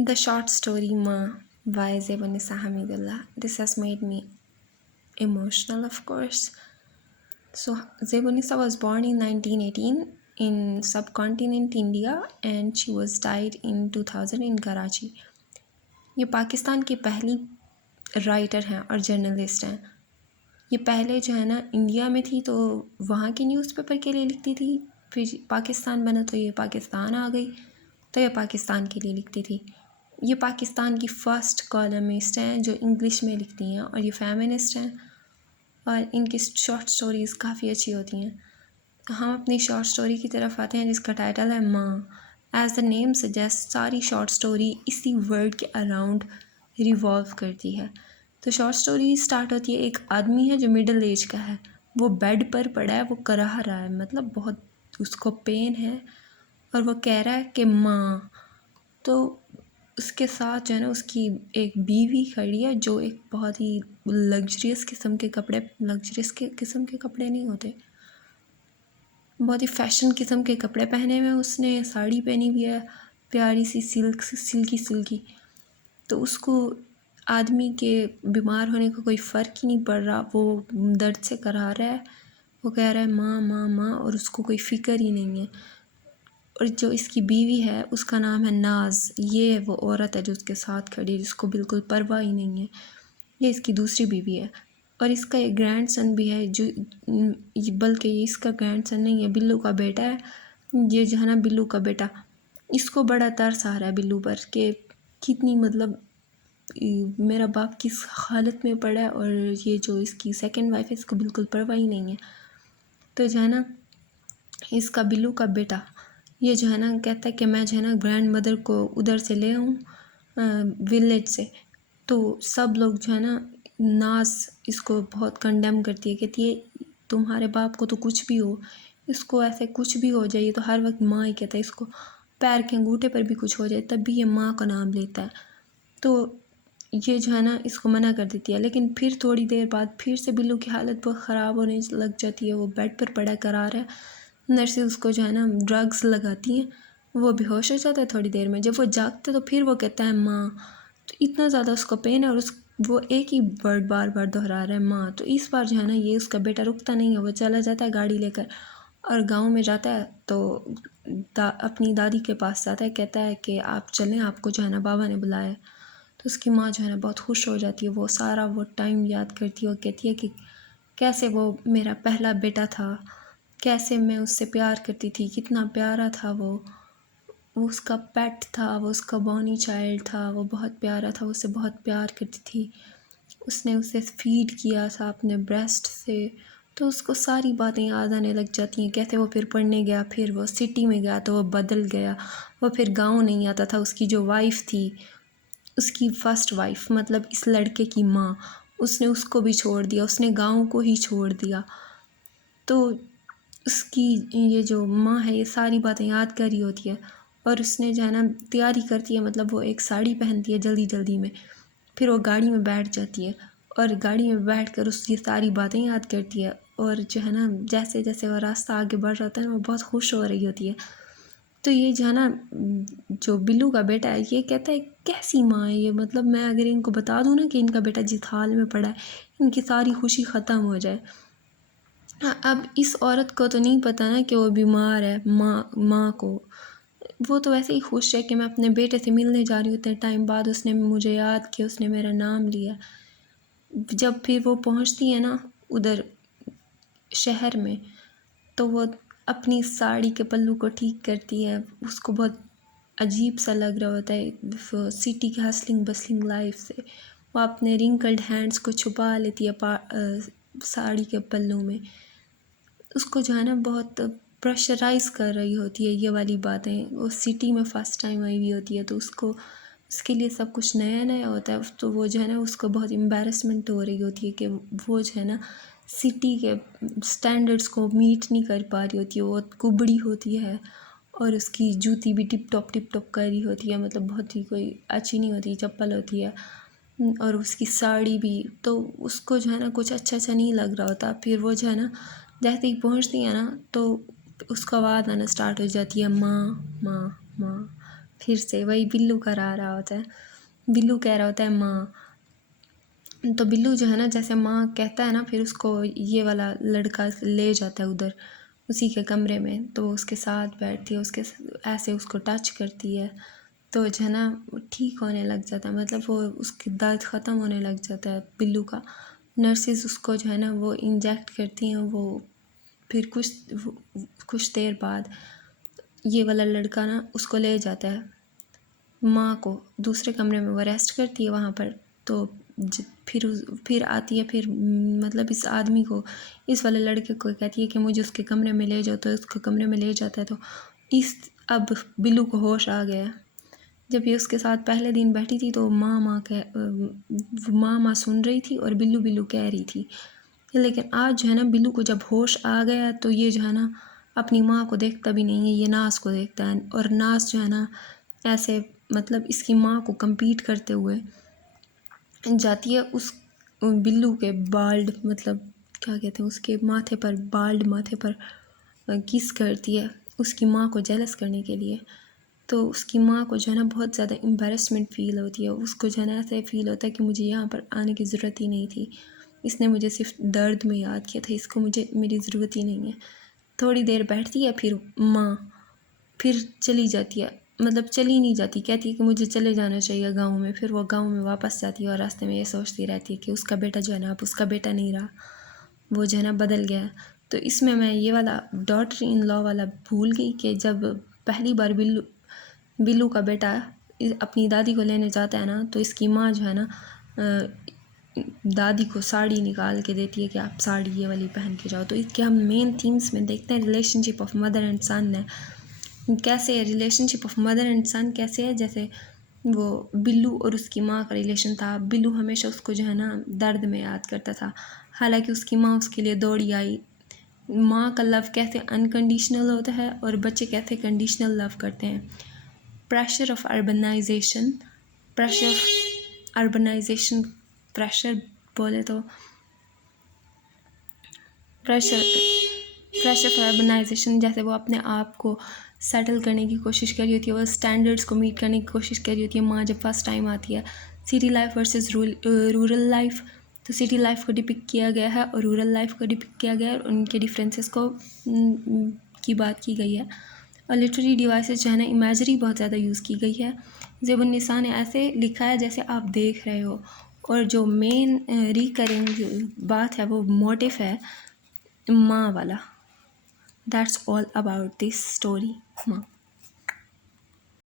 The short story Ma by Zebunisa Hamidullah. This has made me emotional, of course. So, Zebunisa was born in 1918 in subcontinent India and she was died in 2000 in Karachi. یہ پاکستان کی پہلی writer ہیں اور journalist ہیں. یہ پہلے جو ہے نا انڈیا میں تھی تو وہاں کے نیوز پیپر کے لیے لکھتی تھی، پھر پاکستان بنا تو یہ پاکستان آ گئی تو یہ پاکستان کے لیے لکھتی تھی. یہ پاکستان کی فرسٹ کالمسٹ ہیں جو انگلش میں لکھتی ہیں اور یہ فیمنسٹ ہیں اور ان کی شارٹ سٹوریز کافی اچھی ہوتی ہیں. ہم اپنی شارٹ سٹوری کی طرف آتے ہیں جس کا ٹائٹل ہے ماں. ایز دا نیم سجیسٹ ساری شارٹ سٹوری اسی ورڈ کے اراؤنڈ ریوالو کرتی ہے. تو شارٹ سٹوری سٹارٹ ہوتی ہے، ایک آدمی ہے جو مڈل ایج کا ہے، وہ بیڈ پر پڑا ہے، وہ کراہ رہا ہے، مطلب بہت اس کو پین ہے اور وہ کہہ رہا ہے کہ ماں. تو اس کے ساتھ جو ہے نا اس کی ایک بیوی کھڑی ہے جو ایک بہت ہی لگژریس قسم کے کپڑے نہیں ہوتے، بہت ہی فیشن قسم کے کپڑے پہنے ہوئے، اس نے ساڑی پہنی ہوئی ہے پیاری سی سلکی. تو اس کو آدمی کے بیمار ہونے کا کوئی فرق ہی نہیں پڑ رہا، وہ درد سے کرا رہا ہے، وہ کہہ رہا ہے ماں ماں ماں اور اس کو کوئی فکر ہی نہیں ہے. اور جو اس کی بیوی ہے اس کا نام ہے ناز. یہ وہ عورت ہے جو اس کے ساتھ کھڑی ہے جس کو بالکل پرواہ ہی نہیں ہے. یہ اس کی دوسری بیوی ہے اور اس کا ایک گرینڈ سن بھی ہے بلکہ یہ اس کا گرینڈ سن نہیں ہے، بلو کا بیٹا ہے. یہ جو ہے نا بلو کا بیٹا، اس کو بڑا ترس آ رہا ہے بلو پر کہ کتنی مطلب میرا باپ کس حالت میں پڑا ہے اور یہ جو اس کی سیکنڈ وائف ہے اس کو بالکل پرواہ ہی نہیں ہے. تو جو ہے نا اس کا بلو کا بیٹا یہ جو ہے نا کہتا ہے کہ میں جو ہے نا گرینڈ مدر کو ادھر سے لے آؤں ولیج سے. تو سب لوگ جو ہے نا ناز اس کو بہت کنڈیم کرتی ہے، کہتی ہے تمہارے باپ کو تو کچھ بھی ہو، اس کو ایسے کچھ بھی ہو جائے تو ہر وقت ماں ہی کہتا ہے، اس کو پیر کے انگوٹھے پر بھی کچھ ہو جائے تب بھی یہ ماں کا نام لیتا ہے. تو یہ جو ہے نا اس کو منع کر دیتی ہے، لیکن پھر تھوڑی دیر بعد پھر سے بلو کی حالت بہت خراب ہونے لگ جاتی ہے. وہ بیڈ پر پڑا قرار ہے، نرسیں اس کو جو ہے نا ڈرگز لگاتی ہیں، وہ بے ہوش ہو جاتا ہے تھوڑی دیر میں. جب وہ جاگتا ہے تو پھر وہ کہتا ہے ماں. تو اتنا زیادہ اس کو پین ہے اور وہ ایک ہی ورڈ بار بار دہرا رہا ہے ماں. تو اس بار جو ہے نا یہ اس کا بیٹا رکتا نہیں ہے، وہ چلا جاتا ہے گاڑی لے کر اور گاؤں میں جاتا ہے تو اپنی دادی کے پاس جاتا ہے، کہتا ہے کہ آپ چلیں، آپ کو جو ہے نا بابا نے بلایا ہے. تو اس کی ماں جو ہے نا بہت خوش ہو جاتی ہے، وہ سارا وہ ٹائم یاد کرتی ہے اور کہتی ہے کہ کیسے وہ میرا پہلا بیٹا تھا، کیسے میں اس سے پیار کرتی تھی، کتنا پیارا تھا وہ اس کا پیٹ تھا، وہ اس کا بونی چائلڈ تھا، وہ بہت پیارا تھا، اسے بہت پیار کرتی تھی، اس نے اسے فیڈ کیا تھا اپنے بریسٹ سے. تو اس کو ساری باتیں یاد آنے لگ جاتی ہیں، کیسے وہ پھر پڑھنے گیا، پھر وہ سٹی میں گیا تو وہ بدل گیا، وہ پھر گاؤں نہیں آتا تھا. اس کی جو وائف تھی، اس کی فرسٹ وائف مطلب اس لڑکے کی ماں، اس نے اس کو بھی چھوڑ دیا، اس نے گاؤں کو ہی چھوڑ دیا. تو اس کی یہ جو ماں ہے یہ ساری باتیں یاد کر رہی ہوتی ہے اور اس نے جو ہے نا تیاری کرتی ہے، مطلب وہ ایک ساڑی پہنتی ہے جلدی میں، پھر وہ گاڑی میں بیٹھ جاتی ہے اور گاڑی میں بیٹھ کر اس کی ساری باتیں یاد کرتی ہے اور جو ہے نا جیسے جیسے وہ راستہ آگے بڑھ جاتا ہے وہ بہت خوش ہو رہی ہوتی ہے. تو یہ جو ہے نا جو بلو کا بیٹا ہے یہ کہتا ہے کیسی ماں ہے یہ، مطلب میں اگر ان کو بتا دوں نا کہ ان کا بیٹا جس حال میں پڑا ہے ان کی ساری خوشی ختم ہو جائے. اب اس عورت کو تو نہیں پتہ نا کہ وہ بیمار ہے، ماں کو وہ تو ویسے ہی خوش ہے کہ میں اپنے بیٹے سے ملنے جا رہی ہوں، اتنے ٹائم بعد اس نے مجھے یاد کیا، اس نے میرا نام لیا. جب پھر وہ پہنچتی ہے نا ادھر شہر میں تو وہ اپنی ساڑی کے پلو کو ٹھیک کرتی ہے، اس کو بہت عجیب سا لگ رہا ہوتا ہے سٹی کی ہسلنگ بسلنگ لائف سے. وہ اپنے رنکلڈ ہینڈز کو چھپا لیتی ہے ساڑی کے پلوں میں. اس کو جو ہے نا بہت پریشرائز کر رہی ہوتی ہے یہ والی باتیں، وہ سٹی میں فرسٹ ٹائم آئی ہوئی ہوتی ہے تو اس کے لیے سب کچھ نیا نیا ہوتا ہے. تو وہ جو ہے نا اس کو بہت امبیرسمنٹ ہو رہی ہوتی ہے کہ وہ جو ہے نا سٹی کے سٹینڈرڈز کو میٹ نہیں کر پا رہی ہوتی ہے، وہ کبڑی ہوتی ہے اور اس کی جوتی بھی ٹپ ٹاپ کر رہی ہوتی ہے، مطلب بہت ہی کوئی اچھی نہیں ہوتی، چپل ہوتی ہے اور اس کی ساڑی بھی. تو اس کو جو ہے نا کچھ اچھا نہیں لگ رہا ہوتا. پھر وہ جو ہے نا جیسے ہی پہنچتی ہے نا تو اس کو آواز آنا سٹارٹ ہو جاتی ہے ماں ماں ماں. پھر سے وہی بلو کرا رہا ہوتا ہے، بلو کہہ رہا ہوتا ہے ماں، تو بلو جو ہے نا جیسے ماں کہتا ہے نا، پھر اس کو یہ والا لڑکا لے جاتا ہے ادھر اسی کے کمرے میں، تو وہ اس کے ساتھ بیٹھتی ہے، اس کے ایسے اس کو ٹچ کرتی ہے، تو جو ہے نا وہ ٹھیک ہونے لگ جاتا ہے، مطلب وہ اس کی درد ختم ہونے لگ جاتا ہے بلو کا۔ نرسز اس کو جو ہے نا وہ انجیکٹ کرتی ہیں، وہ پھر کچھ دیر بعد یہ والا لڑکا نا اس کو لے جاتا ہے ماں کو دوسرے کمرے میں، وہ ریسٹ کرتی ہے وہاں پر، تو پھر آتی ہے، پھر مطلب اس آدمی کو، اس والے لڑکے کو کہتی ہے کہ مجھے اس کے کمرے میں لے جاؤ، تو اس کو کمرے میں لے جاتا ہے، تو اب بلو کو ہوش آ گیا ہے۔ جب یہ اس کے ساتھ پہلے دن بیٹھی تھی تو ماں سن رہی تھی اور بلو بلو کہہ رہی تھی، لیکن آج جو ہے نا بلو کو جب ہوش آ گیا تو یہ جو ہے نا اپنی ماں کو دیکھتا بھی نہیں ہے، یہ ناز کو دیکھتا ہے، اور ناز جو ہے نا ایسے مطلب اس کی ماں کو کمپیٹ کرتے ہوئے جاتی ہے اس بلو کے بالڈ، مطلب کیا کہتے ہیں اس کے ماتھے پر، بالڈ ماتھے پر کس کرتی ہے اس کی ماں کو جیلس کرنے کے لیے، تو اس کی ماں کو جو ہے نا بہت زیادہ امبیرسمنٹ فیل ہوتی ہے، اس کو جو ہے نا ایسے فیل ہوتا ہے کہ مجھے یہاں پر آنے کی ضرورت ہی نہیں تھی، اس نے مجھے صرف درد میں یاد کیا تھا، اس کو میری ضرورت ہی نہیں ہے۔ تھوڑی دیر بیٹھتی ہے، پھر ماں پھر چلی جاتی ہے، مطلب چلی نہیں جاتی، کہتی ہے کہ مجھے چلے جانا چاہیے گاؤں میں، پھر وہ گاؤں میں واپس جاتی ہے اور راستے میں یہ سوچتی رہتی ہے کہ اس کا بیٹا جو ہے نا اب اس کا بیٹا نہیں رہا، وہ جو ہے نا بدل گیا۔ تو اس میں یہ والا ڈاٹر ان لا والا بھول گئی کہ جب پہلی بار بلو کا بیٹا اپنی دادی کو لینے جاتا ہے نا، تو اس کی ماں جو ہے نا دادی کو ساڑی نکال کے دیتی ہے کہ آپ ساڑی یہ والی پہن کے جاؤ۔ تو اس کے ہم مین تھیمز میں دیکھتے ہیں relationship of mother and son ہے، کیسے ہے relationship of mother and son, کیسے ہے جیسے وہ بلو اور اس کی ماں کا ریلیشن تھا، بلو ہمیشہ اس کو جو ہے نا درد میں یاد کرتا تھا، حالانکہ اس کی ماں اس کے لیے دوڑی آئی۔ ماں کا لو کیسے انکنڈیشنل ہوتا ہے اور بچے کیسے کنڈیشنل لو کرتے ہیں۔ پریشر آف اربنائزیشن پریشر بولے تو پریشر آف اربنائزیشن، جیسے وہ اپنے آپ کو سیٹل کرنے کی کوشش کر رہی ہوتی ہے، وہ اسٹینڈرڈس کو میٹ کرنے کی کوشش کر رہی ہوتی ہے ماں جب فرسٹ ٹائم آتی ہے۔ City life versus rural life, تو سٹی لائف کو ڈپک کیا گیا ہے اور رورل لائف کو ڈپک کیا گیا ہے، اور ان کے ڈفرینسز کی بات کی گئی ہے، اور لٹریری ڈیوائسز جو ہے نا امیجری بہت زیادہ یوز کی گئی ہے۔ زیب النساء نے ایسے لکھا ہے جیسے آپ دیکھ رہے ہو، اور جو مین ریکرنگ بات ہے وہ موٹیو ہے ماں والا۔ That's all about this story, ماں۔